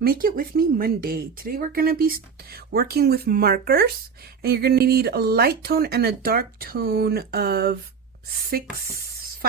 Make It With Me Monday. Today we're going to be working with markers, and you're going to need a light tone and a dark tone of 6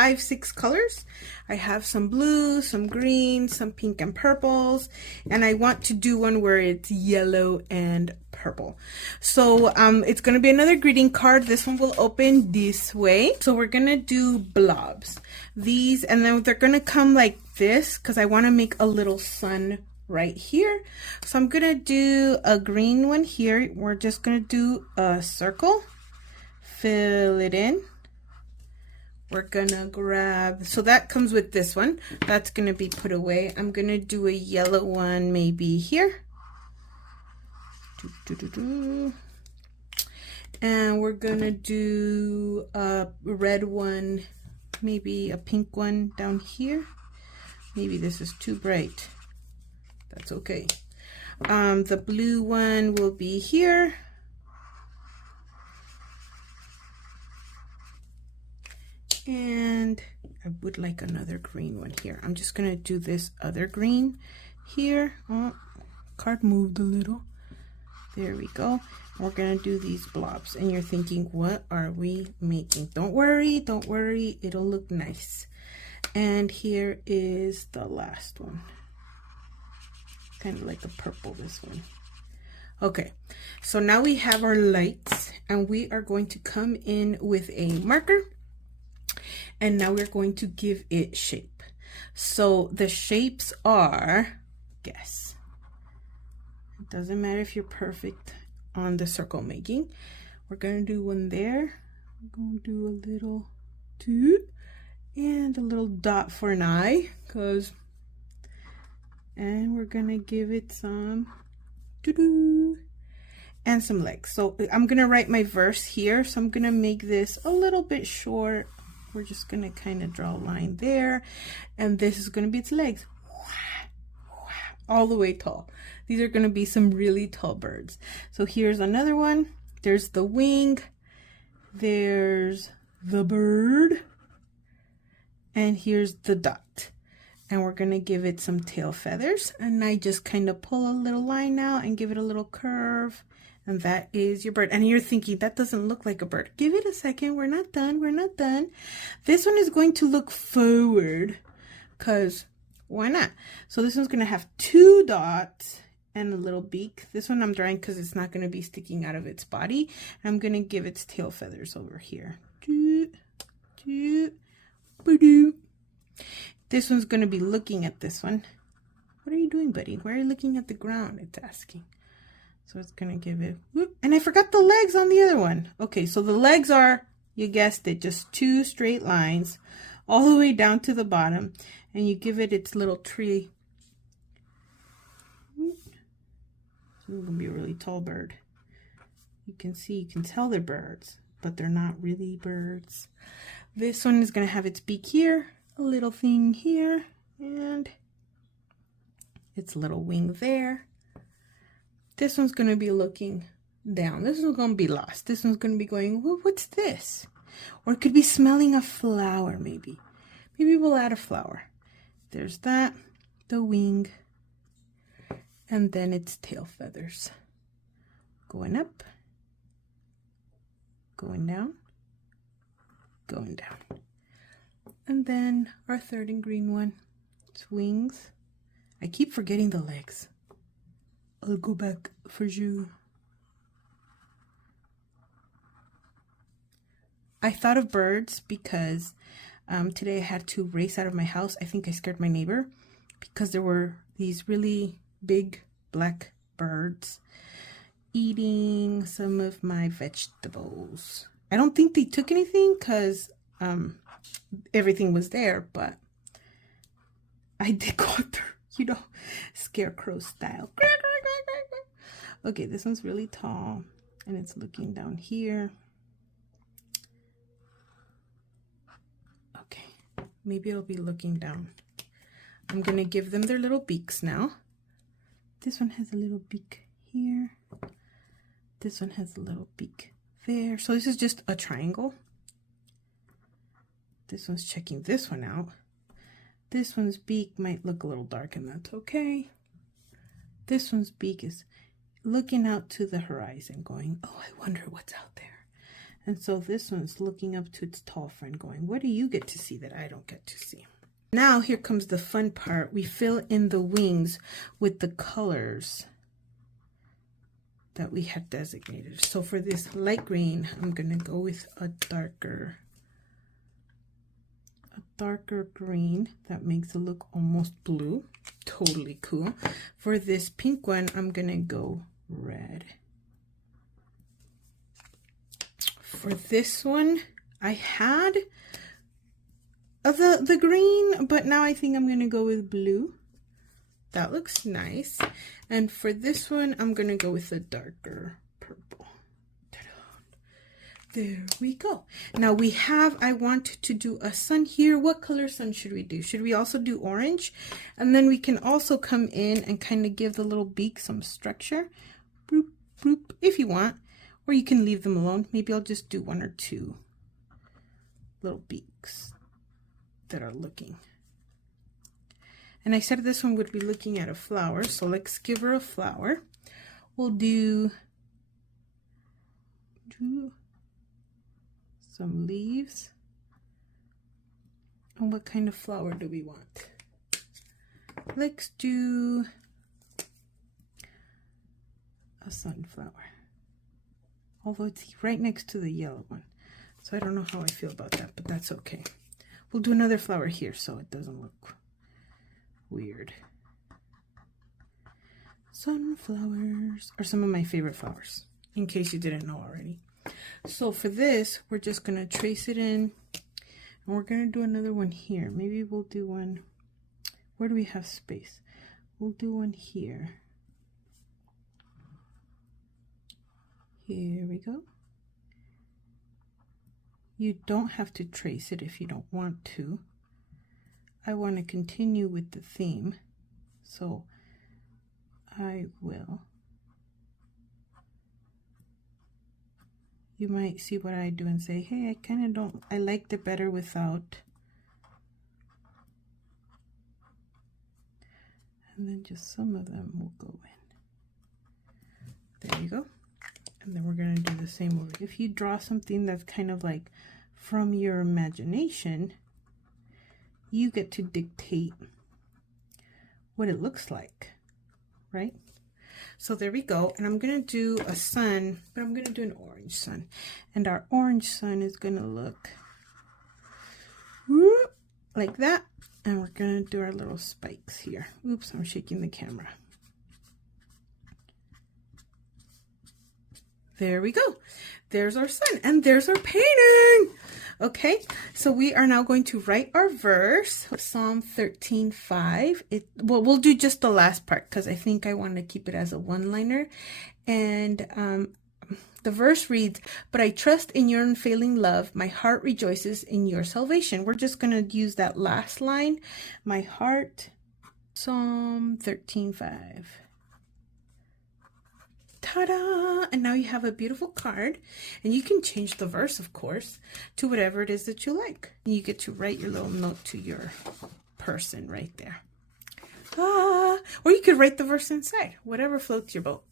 colors. I have some blue, some green, some pink and purples, and I want to do one where it's yellow and purple. So it's going to be another greeting card. This one will open this way. So we're going to do blobs. These, and then they're going to come like this because I want to make a little sun right here. So I'm gonna do a green one here. We're just gonna do a circle, fill it in. We're gonna grab, so that comes with this one, that's gonna be put away. I'm gonna do a yellow one maybe here, and we're gonna do a red one, maybe a pink one down here. Maybe this is too bright. That's okay. The blue one will be here. And I would like another green one here. I'm just gonna do this other green here. Oh, card moved a little. There we go. We're gonna do these blobs. And you're thinking, what are we making? Don't worry, don't worry. It'll look nice. And here is the last one. Kind of like a purple, this one. Okay, so now we have our lights, and we are going to come in with a marker, and now we're going to give it shape. So the shapes are, guess. It doesn't matter if you're perfect on the circle making. We're gonna do one there. We're gonna do a little two and a little dot for an eye, and we're gonna give it some doo-doo and some legs. So I'm gonna write my verse here, so I'm gonna make this a little bit short. We're just gonna kind of draw a line there, and this is gonna be its legs, all the way tall. These are gonna be some really tall birds. So here's another one. There's the wing, there's the bird, and here's the dot. And we're gonna give it some tail feathers, and I just kind of pull a little line out and give it a little curve, and that is your bird. And you're thinking, that doesn't look like a bird. Give it a second, we're not done, we're not done. This one is going to look forward, because why not? So this one's gonna have 2 dots and a little beak. This one I'm drawing because it's not gonna be sticking out of its body. I'm gonna give its tail feathers over here. This one's going to be looking at this one. What are you doing, buddy? Why are you looking at the ground? It's asking. So it's going to give it, whoop. And I forgot the legs on the other one. Okay, so the legs are, you guessed it, just 2 straight lines all the way down to the bottom. And you give it its little tree. So it's going to be a really tall bird. You can see, you can tell they're birds, but they're not really birds. This one is going to have its beak here. A little thing here, and its little wing there. This one's going to be looking down. This one's going to be lost. This one's going to be going, well, what's this? Or it could be smelling a flower, maybe. Maybe we'll add a flower. There's that, the wing, and then its tail feathers. Going up, going down, going down. And then our third and green one, its wings. I keep forgetting the legs. I'll go back for you. I thought of birds because today I had to race out of my house. I think I scared my neighbor because there were these really big black birds eating some of my vegetables. I don't think they took anything because everything was there, but I did go through, you know, scarecrow style. Okay, this one's really tall, and it's looking down here. Okay, maybe it'll be looking down. I'm gonna give them their little beaks now. This one has a little beak here. This one has a little beak there. So this is just a triangle. This one's checking this one out. This one's beak might look a little dark, and that's okay. This one's beak is looking out to the horizon going, oh, I wonder what's out there. And so this one's looking up to its tall friend going, what do you get to see that I don't get to see? Now here comes the fun part. We fill in the wings with the colors that we had designated. So for this light green, I'm going to go with a darker green that makes it look almost blue. Totally cool. For this pink one, I'm going to go red. For this one, I had the green, but now I think I'm going to go with blue. That looks nice. And for this one, I'm going to go with a darker purple. There we go. Now we have, I want to do a sun here. What color sun should we do? Should we also do orange? And then we can also come in and kind of give the little beak some structure. Boop, boop, if you want. Or you can leave them alone. Maybe I'll just do 1 or 2 little beaks that are looking. And I said this one would be looking at a flower, so let's give her a flower. We'll do some leaves. And what kind of flower do we want? Let's do a sunflower. Although it's right next to the yellow one. So I don't know how I feel about that, but that's okay. We'll do another flower here so it doesn't look weird. Sunflowers are some of my favorite flowers, in case you didn't know already. So for this, we're just going to trace it in, and we're going to do another one here. Maybe we'll do one, where do we have space? We'll do one here. Here we go. You don't have to trace it if you don't want to. I want to continue with the theme, so I will. You might see what I do and say, hey, I kind of don't, I liked it better without. And then just some of them will go in. There you go. And then we're going to do the same over. If you draw something that's kind of like from your imagination, you get to dictate what it looks like, right? So there we go. And I'm going to do a sun, but I'm going to do an orange sun. And our orange sun is going to look like that. And we're going to do our little spikes here. Oops, I'm shaking the camera. There we go. There's our sun and there's our painting. Okay, so we are now going to write our verse. Psalm 13:5. Well, we'll do just the last part because I think I want to keep it as a one-liner. And the verse reads, "But I trust in your unfailing love. My heart rejoices in your salvation." We're just going to use that last line. My heart. Psalm 13:5. Ta-da! And now you have a beautiful card, and you can change the verse, of course, to whatever it is that you like. And you get to write your little note to your person right there. Or you could write the verse inside, whatever floats your boat.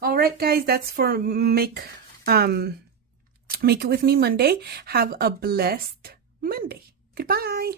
All right, guys, that's for Make It With Me Monday. Have a blessed Monday. Goodbye.